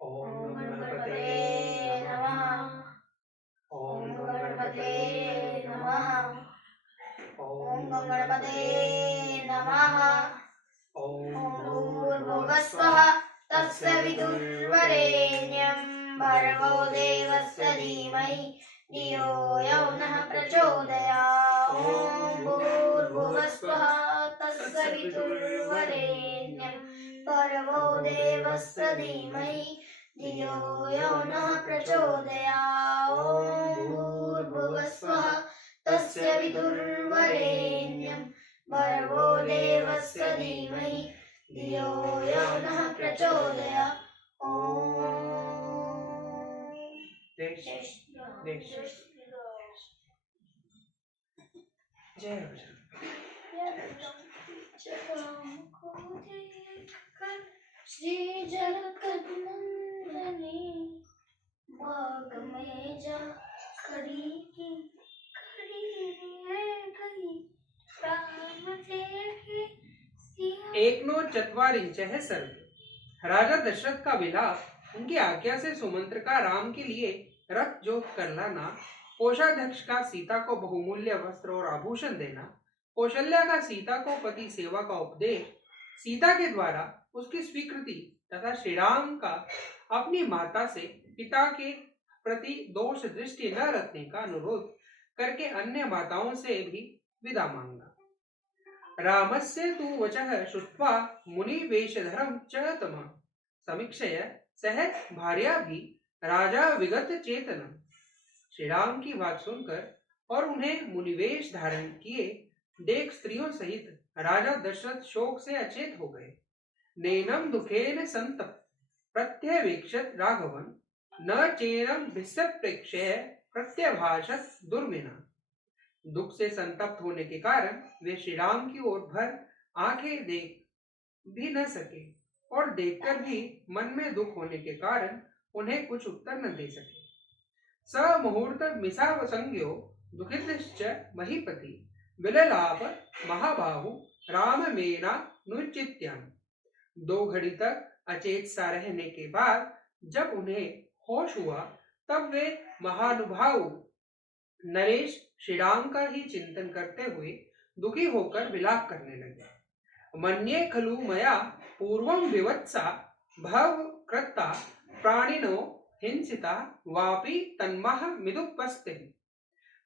ओम गणपते नमः। ओम गणपते नमः। ओम गणपते नमः। ओम भूर्भुवस्वः तत्सवितुर्वरेण्यं भर्गो देवस्य धीमहि धियो यो नः प्रचोदयात्। ओम भूर्भुवस्वः तत्सवितुर्वरेण्यं भर्गो देवस्य धीमहि धियो यो नः प्रचोदयात्। ओम भूर्भुवस्वः तस्य विदुर्वरेण्यं भर्गो देवस्य धीमहि धियो यो नः प्रचोदयात्। जय श्री जगन्नंदनी बाग में जा खड़ी की खड़ी है गई राम तेरी एकनो चत्वारिंचः सर्वे। राजा दशरथ का विलाप, उनकी आज्ञा से सुमंत्र का राम के लिए रथ जोत कर लाना, कोषाध्यक्ष का सीता को बहुमूल्य वस्त्र और आभूषण देना, कौशल्या का सीता को पति सेवा का उपदेश, सीता के द्वारा उसकी स्वीकृति तथा श्री राम का अपनी माता से पिता के प्रति दोष दृष्टि न रखने का अनुरोध करके अन्य माताओं से भी विदा मांगना। रामस्य तु वचः श्रुत्वा मुनिवेशधरं च तमः समीक्षय सह भार्या भी राजा विगत चेतनम। श्री राम की बात सुनकर और उन्हें मुनिवेश धारण किए देख स्त्रियों सहित राजा दशरथ शोक से अचेत हो गए। नैनम दुखेन संतप्त प्रत्यवेक्षत राघवन न चेनम भिस्सप्रेक्ष्य प्रत्यभाषत दुर्मिना। दुख से संतप्त होने के कारण वे श्री राम की ओर भर आंखें देख भी न सके और देखकर भी मन में दुख होने के कारण उन्हें कुछ उत्तर न दे सके। स मुहूर्त मिसावसंज्ञो दुखितश्च महीपति विललाप महाबाहु राम मेना नुचित्याम। 2 घड़ी तक अचेत सा रहने के बाद जब उन्हें होश हुआ तब वे महानुभाव नरेश श्री राम का ही चिंतन करते हुए दुखी होकर विलाप करने लगे। मन्ये खलु मया पूर्वं विवत्सा भव कृता प्राणिनो हिंसिता वापि तन्मह मिदुपस्ते।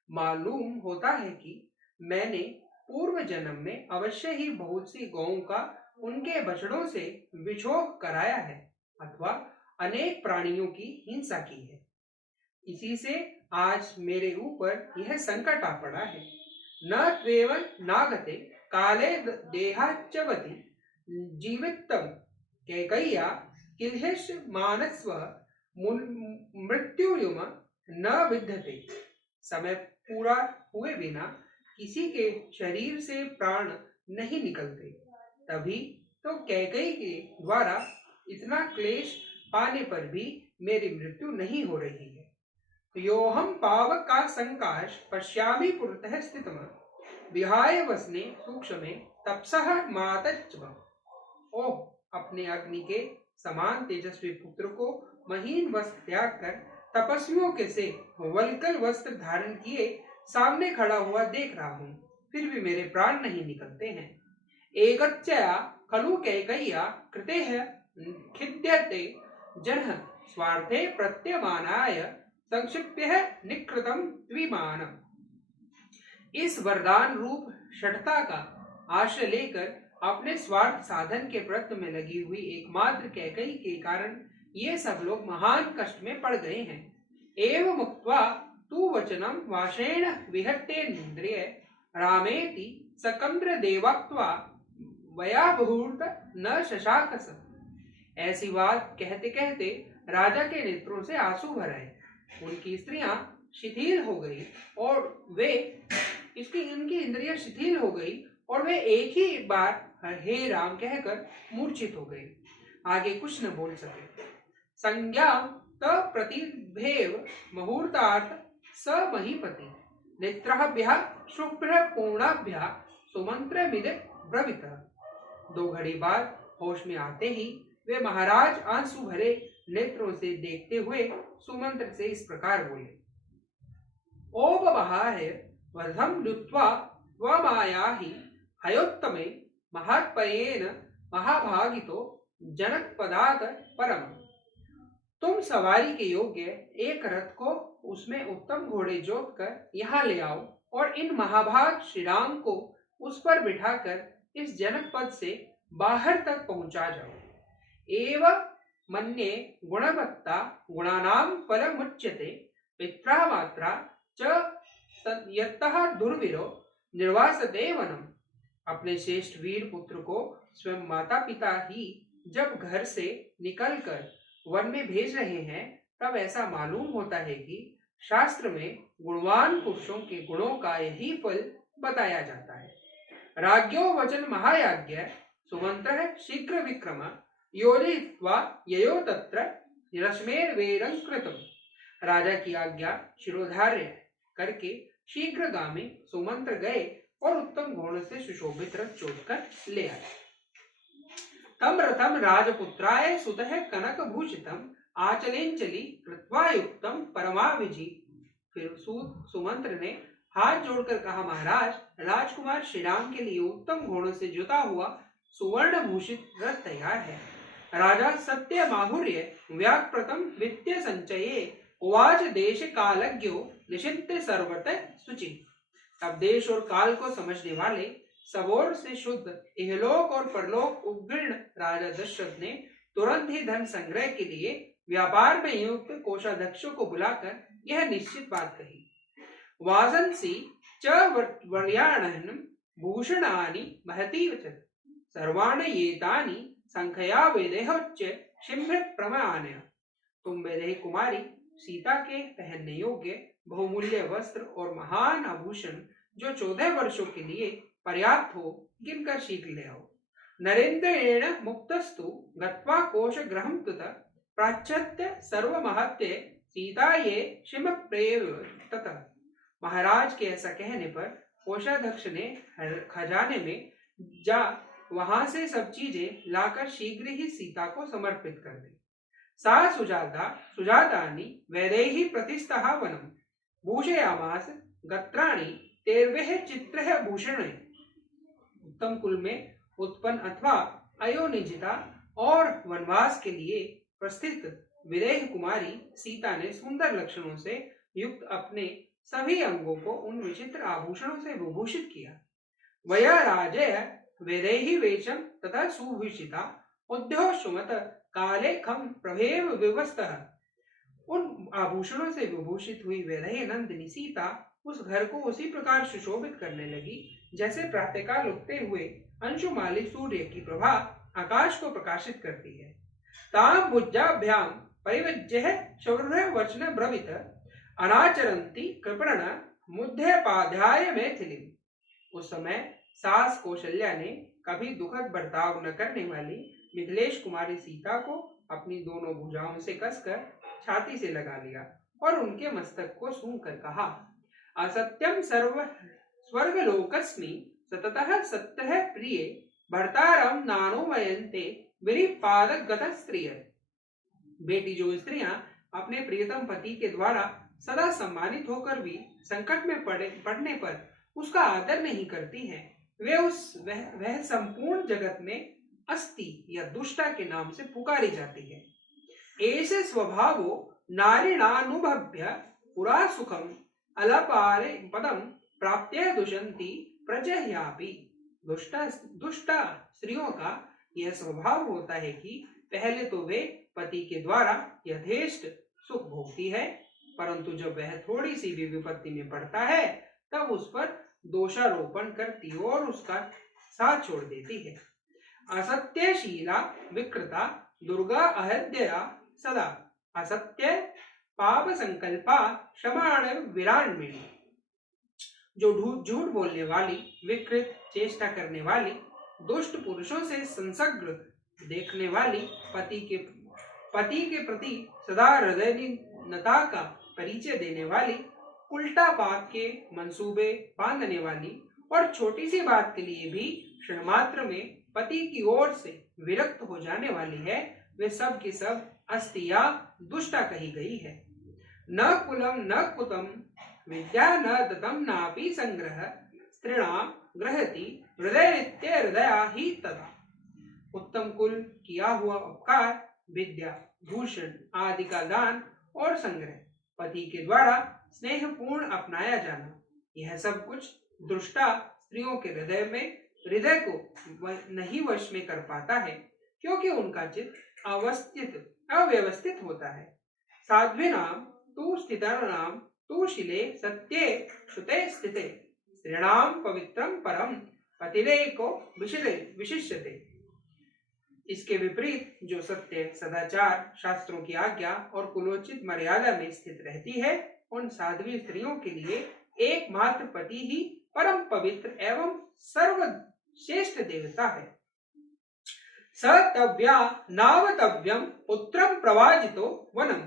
मालूम होता है कि मैंने पूर्व जन्म में अवश्य ही बहुत सी गौओं का उनके बछड़ों से विछोह कराया है अथवा अनेक प्राणियों की हिंसा की है। इसी से आज मेरे ऊपर यह संकट आ पड़ा है। न त्वेवं नागते काले देहाच्चवति जीवितम कैकय्या किल्हेश मानस्व मृत्युयुम न विद्यते। समय पूरा हुए बिना किसी के शरीर से प्राण नहीं निकलते, तभी तो कैकेयी के द्वारा इतना क्लेश पाने पर भी मेरी मृत्यु नहीं हो रही है। योहम पावक का संकाश पश्यामि पुरतः स्थितम विहाय वसने सूक्ष्मे तपसः मातच्चम। ओह, अपने अग्नि के समान तेजस्वी पुत्र को महीन वस्त्र त्याग कर तपस्वियों के से वल्कल वस्त्र धारण किए सामने खड़ा हुआ देख रहा हूँ, फिर भी मेरे प्राण नहीं निकलते हैं। एकच्चया खलु कैकेय्या कृतेः खिद्यते जनः स्वार्थे प्रत्यमानाय संक्षिप्य निकृतम द्विमानम। इस वरदान रूप षटता का आश्रय लेकर अपने स्वार्थ साधन के प्रयत्न में लगी हुई एकमात्र कैकेयी के कारण ये सब लोग महान कष्ट में पड़ गए हैं। एवं मुक्त्वा तु वचनम वाशेण विहत्तेन्द्रिय रामेति सकंद्र देवक्त्वा वयाभूत न शशाकस। ऐसी बात कहते कहते राजा के नेत्रों से आंसू भर आए, उनकी स्त्रियां शिथिल हो गई और उनकी इंद्रियां शिथिल हो गई और वे एक ही बार हे राम कहकर मूर्छित हो गए, आगे कुछ न बोल सके। संज्ञा त प्रतिभेव मुहूर्तार्थ स महीपति नेत्राभ्यः शुभ्र पूर्णाभ्यः सुमंत्रमिद ब्रवीत। 2 घड़ी बाद होश में आते ही वे महाराज आंसू भरे नेत्रों से देखते हुए सुमंत्र से इस प्रकार बोले। ओबवहाय वधम लुत्वा त्वमायाहि हयोत्तमे महात्पयेन महाभागितो जनक पदात परम। तुम सवारी के योग्य एक रथ को उसमें उत्तम घोड़े जोतकर यहाँ ले आओ और इन महाभाग श्री राम को उस पर बिठाकर इस जनक पद से बाहर तक पहुंचा जाओ। एव मन्ये गुणवत्ता गुणानाम फलमुच्यते पित्रा मात्रा च यत्तः दुर्वीरो निर्वासते वनम। अपने श्रेष्ठ वीर पुत्र को स्वयं माता पिता ही जब घर से निकलकर वन में भेज रहे हैं, तब ऐसा मालूम होता है कि शास्त्र में गुणवान पुरुषों के गुणों का यही फल बताया जाता है। राज्ञो वचन महायाज्ञ सुमंत्र शीघ्र विक्रम योजयित्वा ययो तत्र रश्मेर वेरं कृतम। राजा की आज्ञा शिरोधार्य करके शीघ्रगामी सुमंत्र गए और उत्तम घोड़ों से सुशोभित रथ जोतकर ले आए। तम रथम राजपुत्राय सुतः कनक भूषितम आचलेंचली कृत्वा युक्तम परमाविजी। फिर सुमंत्र ने हाथ जोड़कर कहा, महाराज, राजकुमार श्री राम के लिए उत्तम घोड़ों से जुता हुआ सुवर्ण भूषित रथ तैयार है। राजा सत्य माहुर्य व्याप्रतम वित्तीय संचये उवाच देश कालज्ञो निशित्य सर्वत सुचि। अब देश और काल को समझने वाले सबोर से शुद्ध इहलोक और परलोक उद्गीर्ण राजा दशरथ ने तुरंत ही धन संग्रह के लिए व्यापार में युक्त कोषाध्यक्षों को बुलाकर यह निश्चित बात कही। वासंसी च वर्याणहं भूषणानि महती वचन सर्वाणि एतानि संख्या वेदेहोच्च शिम्भ प्रमाणय। तुम वैदेही कुमारी सीता के पहनने योग्य बहुमूल्य वस्त्र और महान आभूषण जो 14 वर्षों के लिए पर्याप्त हो गिनकर शीघ्र ले आओ। नरेंद्रेण मुक्तस्तु गत्वा कोश ग्रहं ततः प्राच्यत्य सर्वमहत्य सीता ये शिम प्रेव ततः। महाराज के ऐसा कहने पर कोषाध्यक्ष ने खजाने में जा वहां से सब चीजें लाकर शीघ्र ही सीता को समर्पित कर दी। सा सुजातानि वैदेही प्रतिष्ठा वनम भूषयामास गत्राणि तेर्वेह चित्रह भूषणे। उत्तम कुल में उत्पन्न अथवा अयोनिजिता और वनवास के लिए प्रस्थित विदेह कुमारी सीता ने सुंदर लक्षणों से युक्त अपने सभी अंगों को उन विचित्र आभूषणों से विभूषित किया। वया राजय वैदेही वेशम तथा सुभूषिता उद्योषुमत काले खम प्रभेव विवस्तः। उन आभूषणों से विभूषित हुई वैदेही नंदिनी सीता उस घर को उसी प्रकार सुशोभित करने लगी जैसे प्रातःकाल उगते हुए अंशुमाली सूर्य की प्रभा आकाश को प्रकाशित करती है। ताम भुजाभ्याम परिवज्य शौर्य वचन ब्रवीत अनाचरंती कृपण मुद्यपाध्याय मैथिली। उस समय सास कौशल्या ने कभी दुखद बर्ताव न करने वाली मिथिलेश कुमारी सीता को अपनी दोनों भुजाओं से कसकर छाती से लगा लिया और उनके मस्तक को सूंघकर कहा, असत्यम सर्व स्वर्गलोकस्मि सततः सत्यः प्रिय भर्तारम नानुमयन्ते विरिपादगत स्त्रिय। बेटी, जो स्त्रियां अपने प्रियतम पति के द्वारा सदा सम्मानित होकर भी संकट में पड़ने पर उसका आदर नहीं करती हैं, वह संपूर्ण जगत में अस्ति या दुष्टा के नाम से पुकारी जाती है। ऐसे स्वभावो नारिणानुभव्य पुरा सुखम अलपारे पदम प्राप्त्य दुषंती प्रजह्यापि। दुष्टा स्त्रियों का यह स्वभाव होता है कि पहले तो वे पति के द्वारा यथेष्ट सुख भोगती है, परंतु जब वह थोड़ी सी भी विपत्ति में पड़ता है तब उस पर दोषारोपण करती और उसका साथ छोड़ देती है। असत्यशीला विकृता दुर्गा अहद्यया सदा असत्य पाप संकल्पा क्षमाण विराण्मिणी। जो झूठ बोलने वाली, विकृत चेष्टा करने वाली, दुष्ट पुरुषों से संसग्र देखने वाली, पति के प्रति सदा हृदयहीनता का परिचय देने वाली, उल्टा पाप के मंसूबे बांधने वाली और छोटी सी बात के लिए भी क्षण मात्र में पति की ओर से विरक्त हो जाने वाली है, वे सब की सब अस्ति या दुष्टा कही गई है। न कुलम न कुतम विद्या न दतम नापि संग्रह स्त्रीणाम ग्रहति हृदय हृदया ही तथा। उत्तम कुल, किया हुआ उपकार, विद्या, भूषण आदि का दान और संग्रह, पति के द्वारा स्नेहपूर्ण अपनाया जाना, यह सब कुछ दुष्टा स्त्रियों के हृदय को नहीं वश में कर पाता है, क्योंकि उनका चित्त अव्यवस्थित होता है। साध्वीनाम तु स्थितानाम तु शीले सत्ये श्रुते स्थिते स्त्रीणाम पवित्रम परम पतिरेको विशिष्यते। इसके विपरीत जो सत्य, सदाचार, शास्त्रों की आज्ञा और कुलोचित मर्यादा में स्थित रहती है, उन साध्वी स्त्रियों के लिए एकमात्र पति ही परम पवित्र एवं सर्वश्रेष्ठ देवता है। सतव्या नावतव्यम पुत्रम प्रवाजितो वनम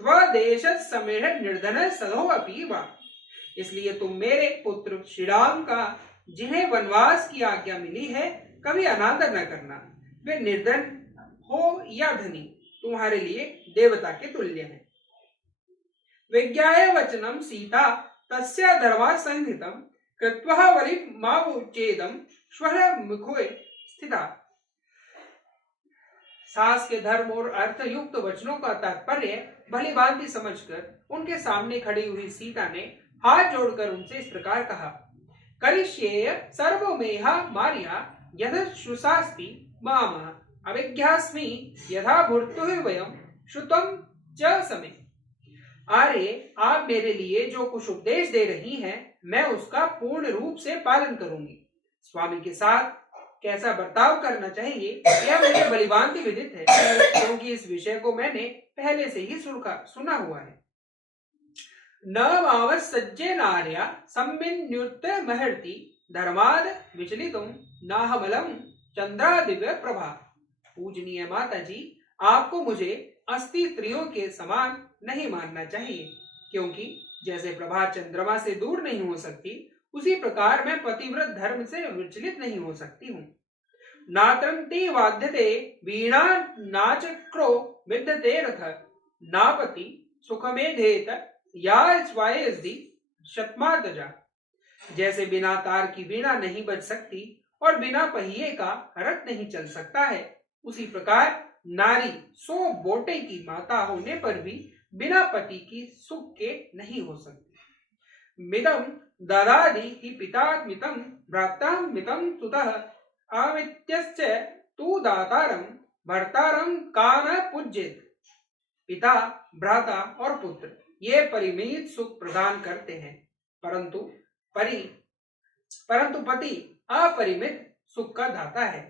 त्वदेशत समेह निर्धन सदो अपि वा। इसलिए तुम मेरे पुत्र श्रीराम का, जिन्हें वनवास की आज्ञा मिली है, कभी अनादर न करना। वे निर्धन हो या धनी, तुम्हारे लिए देवता के तुल्य हैं। विज्ञाय वचनम सीता तस्य धर्मा संहितम कृत्वा वलिमावुचेदम श्वः मुखे स्थिता। सास के धर्म और अर्थ युक्त वचनों का तात्पर्य भली भांति समझकर उनके सामने खड़ी हुई सीता ने हाथ जोड़कर उनसे इस प्रकार कहा, करिष्येय सर्वमेहा मार्या यथा शुशास्ति माम अविज्ञास्मि यथा भूर्तुः वयम श्रुतम च समे। आर्य, आप मेरे लिए जो कुछ उपदेश दे रही हैं, मैं उसका पूर्ण रूप से पालन करूंगी। स्वामी के साथ कैसा बर्ताव करना चाहिए यह मुझे भलीभांति विदित है, क्योंकि इस विषय को मैंने पहले से ही सुना हुआ है। न मावसज्जे नार्या सम्मिन्युत महर्ति धर्माद विचलितुम नाहमलम चंद्रा दिव्य प्रभा। पूजनीय माता जी, आपको मुझे अस्ति स्त्रियों के समान नहीं मानना चाहिए, क्योंकि जैसे प्रभा चंद्रमा से दूर नहीं हो सकती, उसी प्रकार मैं पतिव्रत धर्म से विचलित नहीं हो सकती हूँ। नात्रंति वाद्यते वीणा नाचक्रो विद्यते रथ नापति सुखमेधेत या स्वायस्ति शतमातजा। जैसे बिना तार की वीणा नहीं बज सकती और बिना पहिए का रथ नहीं चल सकता है, उसी प्रकार नारी 100 बोटे की माता होने पर भी बिना पति की सुख के नहीं हो सकती। मिदम ददादि हि पिता मितं भ्राता मितं सुतः अमित्यश्च तु दातारं भर्तारं का न पूज्येत। पिता, भ्राता और पुत्र ये परिमित सुख प्रदान करते हैं, परंतु पति अपरिमित सुख का दाता है।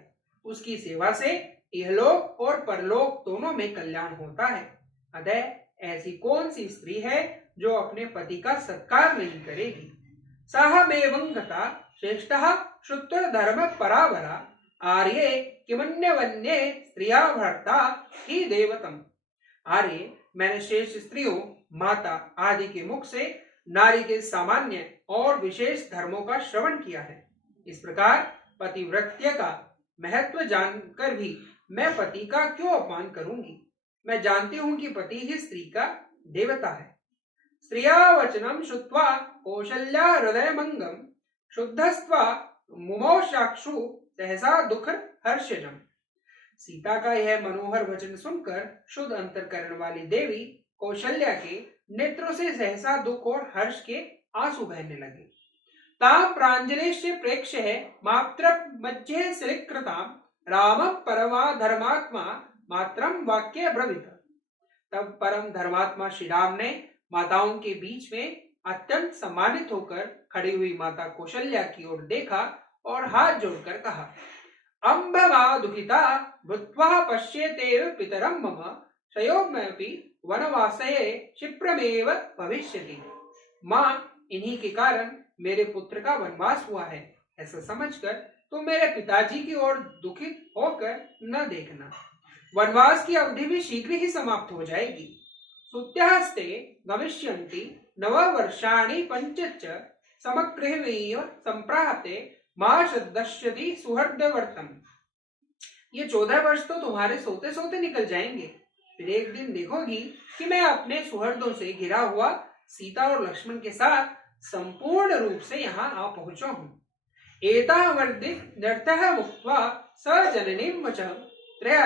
उसकी सेवा से इहलोक और परलोक दोनों में कल्याण होता है। अतः ऐसी कौन सी स्त्री है जो अपने पति का सत्कार नहीं करेगी। साहमेवं गता श्रेष्ठः श्रुत्वा धर्म परावरा आर्ये किमन्यवन्ये स्त्रिया भर्ता ही देवतम। आर्य, मैंने श्रेष्ठ स्त्रियों, माता आदि के मुख से नारी के सामान्य और विशेष धर्मों का श्रवण किया है। इस प्रकार पतिव्रत्य का महत्व जानकर भी मैं पति का क्यों अपमान करूंगी? मैं जानती हूं कि पति ही स्त्री का देवता है। स्त्रिया वचनम श्रुत्वा कौशल्या हृदय मंगम शुद्धस्त्वा मुमोक्षाक्षु सहसा दुख हर्षजम। सीता का यह मनोहर वचन सुनकर शुद्ध अंतःकरण वाली देवी कौशल्या के नेत्रों से सहसा दुख और हर्ष के आंसू बहने लगे। ताम प्रांजलिश्च प्रेक्ष्य मात्र मध्य सलिकृताम राम परवा धर्मात्मा मात्रम वाक्य ब्रवीत। तब परम धर्मात्मा श्री राम ने माताओं के बीच में अत्यंत सम्मानित होकर खड़ी हुई माता कौशल्या की ओर देखा और हाथ जोड़कर कहा, अम्बवा दुखिता भूत्वा पश्येतेव पितरम मम शयोमपि वनवासये क्षिप्रमेव भविष्यति। माँ, इन्हीं के कारण मेरे पुत्र का वनवास हुआ है, ऐसा समझकर तुम मेरे पिताजी की ओर दुखित होकर न देखना। वनवास की अवधि भी शीघ्र ही समाप्त हो जाएगी। सुत्यहस्ते गमिष्यन्ति नववर्षाणि पंचच समग्रहमेव संप्राप्ते माशद्दश्यति सुहृदवर्तम। ये 14 वर्ष तो तुम्हारे सोते सोते निकल जाएंगे। फिर एक दिन देखोगी कि मैं अपने सुहृदों से घिरा हुआ सीता और लक्ष्मण के साथ संपूर्ण रूप से यहाँ आ पहुंचा हूँ। एतावर्दित नर्थः मुक्त्वा स जननीं वचः त्रय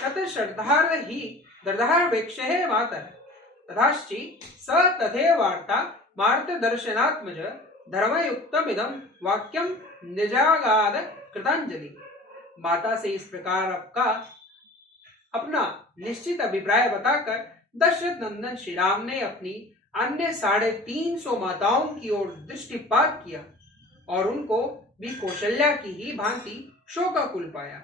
शतशर्धार्ध ही दर्धार्वेक्षः मातः तथाश्चि स तथैवार्ता मार्तदर्शनात्मज धर्मयुक्तमिदं वाक्यं निजागाद कृतांजलि। माता से इस प्रकार अपना निश्चित अभिप्राय बताकर दशरथ नंदन श्री राम ने अपनी अन्य 350 माताओं की ओर दृष्टिपात किया और उनको भी कौशल्या की ही भांति शोकाकुल पाया।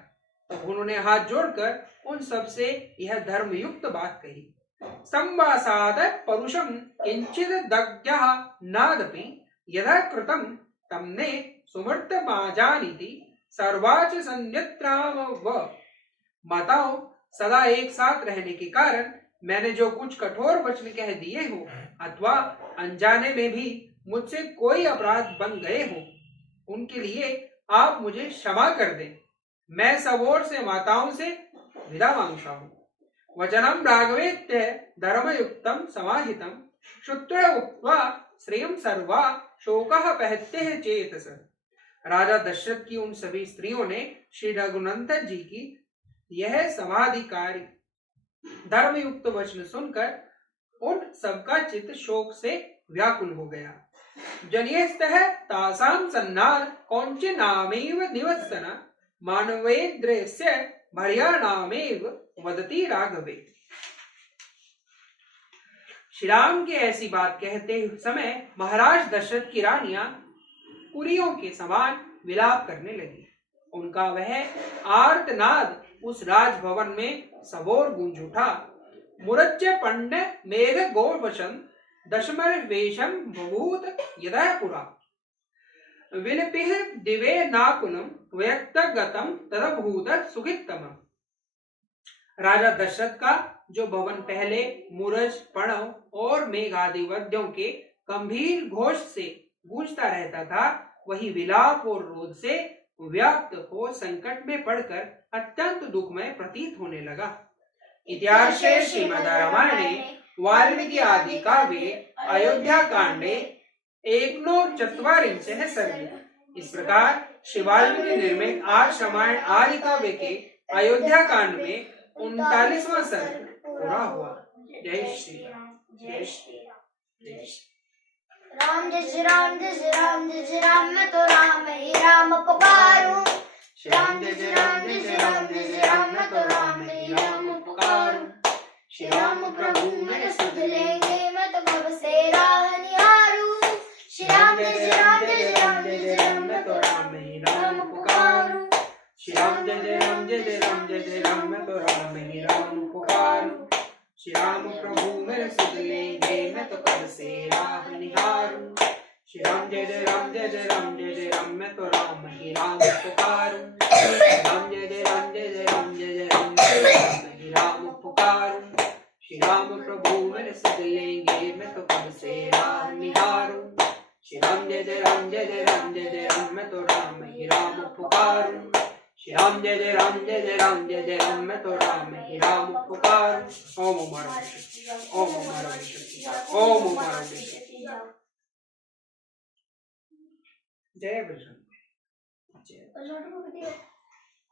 तब उन्होंने हाथ जोड़कर उन सब से यह धर्मयुक्त बात कही, संवासाद परुषम किंचित दग्ध्यः नादपि यदा कृतं तमने सुमर्तमाजानीति सर्वाच संयत्राम व। माताओं, सदा एक साथ रहने के कारण मैंने जो कुछ कठोर वचन कह दिए हो अथवा अनजाने में भी मुझसे कोई अपराध बन गए हो, उनके लिए आप मुझे क्षमा कर दें। मैं सब ओर से माताओं से विदा मांगता हूँ। वचनम राघवेत्य धर्मयुक्तम समाहितम श्रुत्वा उक्त्वा श्रियं सर्वा शोकः पहत्यः चेतस। राजा दशरथ की उन सभी स्त्रियों ने श्री रघुनंदन जी की यह समाधिकारी धर्मयुक्त वचन सुनकर उन सबका चित्त शोक से व्याकुल हो गया। जनियस्तः तासां सन्नाद कौंचे नामेव निवसन मानवेन्द्रस्य भर्याणामेव वदति राघवे। श्री राम के ऐसी बात कहते समय महाराज दशरथ की रानियां कुरियों के समान विलाप करने लगी। उनका वह आर्तनाद उस राजभवन में सबोर गूंज उठा। मुरज्य पंड मेघ गोवशन दशमर वेशम बभूत यदा पुरा विलपिह दिवे नाकुलम व्यक्त गतम तदभूत सुखितम। राजा दशरथ का जो भवन पहले मुरज, प्रणव और मेघ आदि वाद्यों के गंभीर घोष से गूंजता रहता था, वही विलाप और रोध से व्याप्त हो संकट में पड़कर अत्यंत दुखमय प्रतीत होने लगा। इतिहासे श्रीमद् रामायणे वाल्मीकि आदि काव्ये अयोध्या कांडे 140 सर्ग। इस प्रकार श्री वाल्मीकि निर्मित आर्ष रामायण आदि काव्य के अयोध्या कांड में 39वां सर्ग पूरा हुआ। जय श्री राम, जय श्री राम, जय श्री राम। जय श्री राम, जय श्री राम, जय श्री राम, मैं तो राम ही राम पुकारूं। राम जय श्री राम, जय श्री राम, जय श्री राम, मैं तो राम ही राम पुकारूं। श्री राम प्रभु मेरे सुध लेंगे, मैं तो कब से राह निहारूं। श्री राम जय श्री राम, जय श्री राम, जय श्री राम, मैं तो राम ही राम पुकारूं। श्री राम जय श्री राम, जय श्री राम, जय श्री राम, मैं तो राम ही राम पुकारूं। श्री राम प्रभु मेरे सुध लेंगे, मैं तो कब से राह निहारूं। श्री राम जय श्री राम, जय राम मैं तो राम ही राम पुकारूं। श्री राम जय जय राम जय जय राम जय जय राम मैं ही राम पुकारूं। श्री राम प्रभु मेरे सद लेंगे मैं तो कब से राह निहारूं। श्री राम जय जय राम जय जय राम जय जय राम मैं तो राम ही राम पुकारूं। श्री राम जय जय राम जय जय राम जय जय राम मैं तो राम ही राम पुकारूं। ओम मारा ओम मारा ओम मारा जय बजरंग।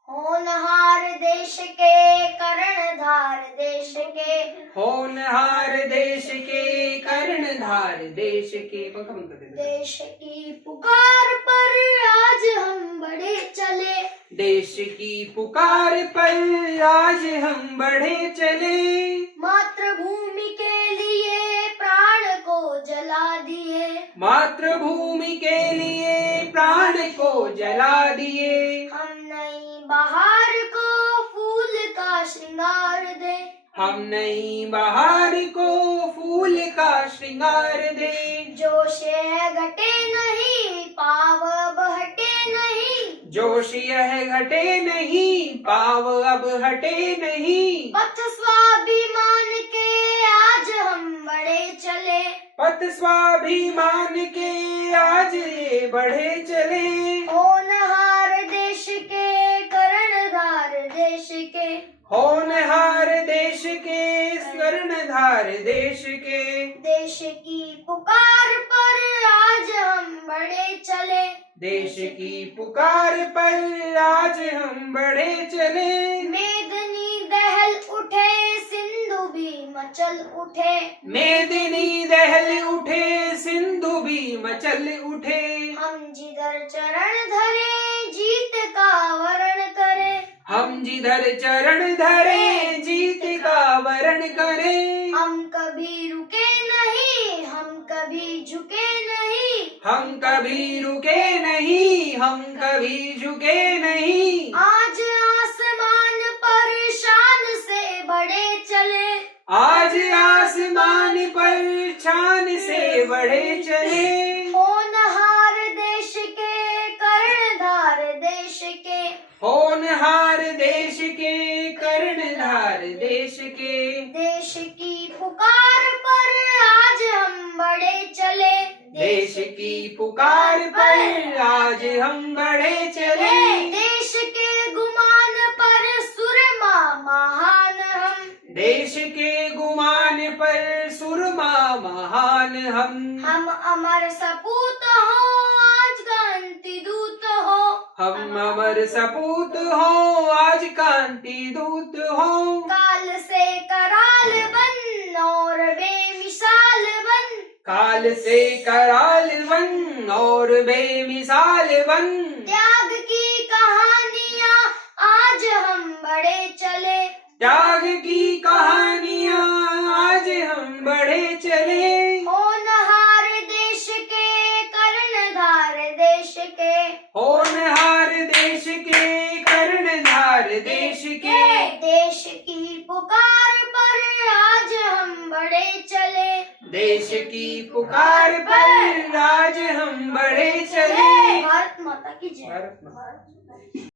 होनहार देश के कर्णधार देश के, होनहार देश के कर्णधार देश के। पंखा बंद कर दे। देश की पुकार पर आज हम बढ़े चले, देश की पुकार पर आज हम बढ़े चले। मातृभूमि के लिए प्राण को जला दिए, मातृभूमि के लिए प्राण को जला दिए। हम नई बहार को फूल का श्रृंगार दे, हम नई बहार को फूल का श्रृंगार दे। जोश है घटे नहीं पाव अब हटे नहीं, जोश यह घटे नहीं पाव अब हटे नहीं। पथ स्वाभिमान के आज हम बढ़े चले, पथ स्वाभिमान के आज ये बढ़े चले। होनहार देश के कर्णधार देश के, होनहार देश के कर्णधार देश के। देश की पुकार पर आज हम बढ़े चले, देश की पुकार पर आज हम बढ़े चले। मेदिनी दहल उठे सिंधु भी मचल उठे, मेदिनी दहल उठे सिंधु भी मचल उठे। हम जिधर चरण धरे जीत का वरण करे, हम जिधर चरण धरे जीत का वरण करें। हम कभी रुके नहीं हम कभी झुके नहीं, हम कभी रुके नहीं हम कभी झुके नहीं। आज आसमान पर शान से बढ़े चले, आज आसमान पर छान से बढ़े चले। होनहार देश के कर्णधार देश के, होनहार देश के कर्णधार देश के। देश की पुकार पर आज हम बढ़े चले, देश की पुकार पर आज हम बढ़े चले। देश के गुमान पर सुरमा महान हम, देश के गुमान पर सुरमा महान हम अमर सपूत हो आज कांति दूत हो, हम अमर सपूत हो आज कांति दूत हो। काल से कराल बन और बेमिसाल बन, काल से कराल बन और बेमिसाल बन। त्याग की कहानियाँ आज हम बढ़े चले, त्याग की कहानियाँ आज हम बढ़े चले। होनहार देश के कर्णधार देश के, होनहार देश के कर्णधार देश के। देश की पुकार पर आज हम बढ़े चले, देश की पुकार पर आज हम बढ़े चले। भारत माता की जय। भारत माता।